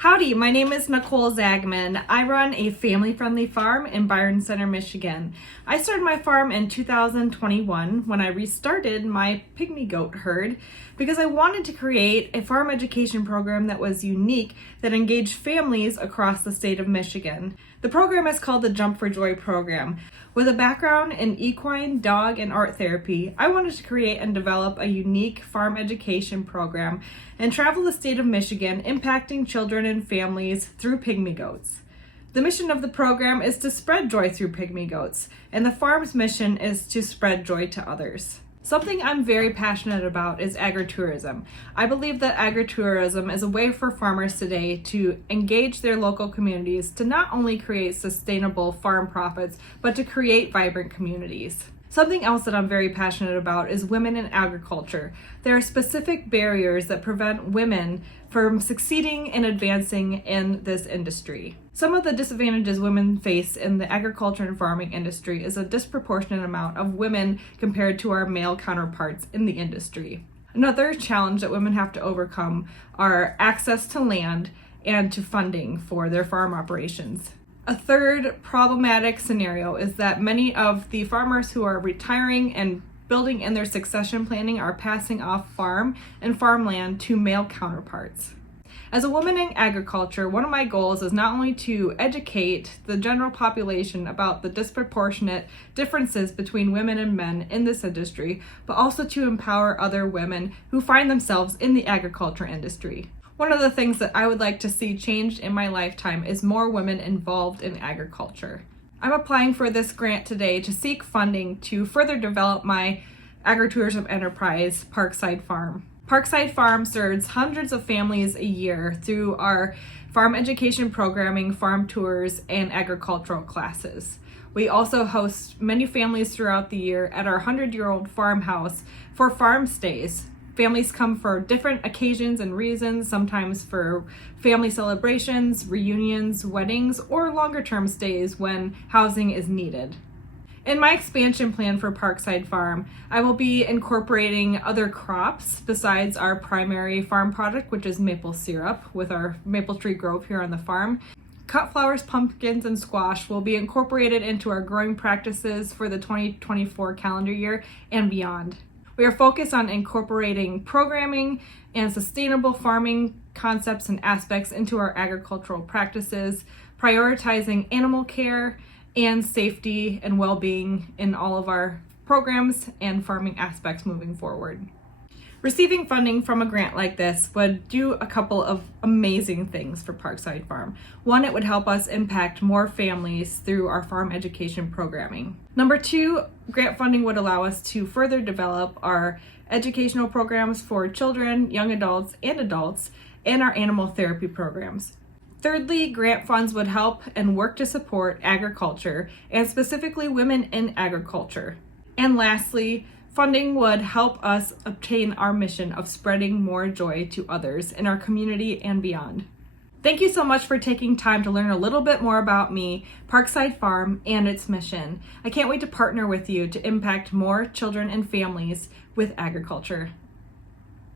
Howdy, my name is Nicole Zagman. I run a family-friendly farm in Byron Center, Michigan. I started my farm in 2021 when I restarted my pygmy goat herd because I wanted to create a farm education program that was unique, that engaged families across the state of Michigan. The program is called the Jump for Joy program. With a background in equine, dog, and art therapy, I wanted to create and develop a unique farm education program and travel the state of Michigan, impacting children and families through pygmy goats. The mission of the program is to spread joy through pygmy goats, and the farm's mission is to spread joy to others. Something I'm very passionate about is agritourism. I believe that agritourism is a way for farmers today to engage their local communities to not only create sustainable farm profits, but to create vibrant communities. Something else that I'm very passionate about is women in agriculture. There are specific barriers that prevent women from succeeding and advancing in this industry. Some of the disadvantages women face in the agriculture and farming industry is a disproportionate amount of women compared to our male counterparts in the industry. Another challenge that women have to overcome are access to land and to funding for their farm operations. A third problematic scenario is that many of the farmers who are retiring and building in their succession planning are passing off farm and farmland to male counterparts. As a woman in agriculture, one of my goals is not only to educate the general population about the disproportionate differences between women and men in this industry, but also to empower other women who find themselves in the agriculture industry. One of the things that I would like to see changed in my lifetime is more women involved in agriculture. I'm applying for this grant today to seek funding to further develop my agritourism enterprise, Parkside Farm. Parkside Farm serves hundreds of families a year through our farm education programming, farm tours, and agricultural classes. We also host many families throughout the year at our 100-year-old farmhouse for farm stays. Families come for different occasions and reasons, sometimes for family celebrations, reunions, weddings, or longer-term stays when housing is needed. In my expansion plan for Parkside Farm, I will be incorporating other crops besides our primary farm product, which is maple syrup, with our maple tree grove here on the farm. Cut flowers, pumpkins, and squash will be incorporated into our growing practices for the 2024 calendar year and beyond. We are focused on incorporating programming and sustainable farming concepts and aspects into our agricultural practices, prioritizing animal care and safety and well-being in all of our programs and farming aspects moving forward. Receiving funding from a grant like this would do a couple of amazing things for Parkside Farm. One, it would help us impact more families through our farm education programming. Number two, grant funding would allow us to further develop our educational programs for children, young adults, and our animal therapy programs. Thirdly, grant funds would help and work to support agriculture, and specifically women in agriculture. And lastly, funding would help us obtain our mission of spreading more joy to others in our community and beyond. Thank you so much for taking time to learn a little bit more about me, Parkside Farm, and its mission. I can't wait to partner with you to impact more children and families with agriculture.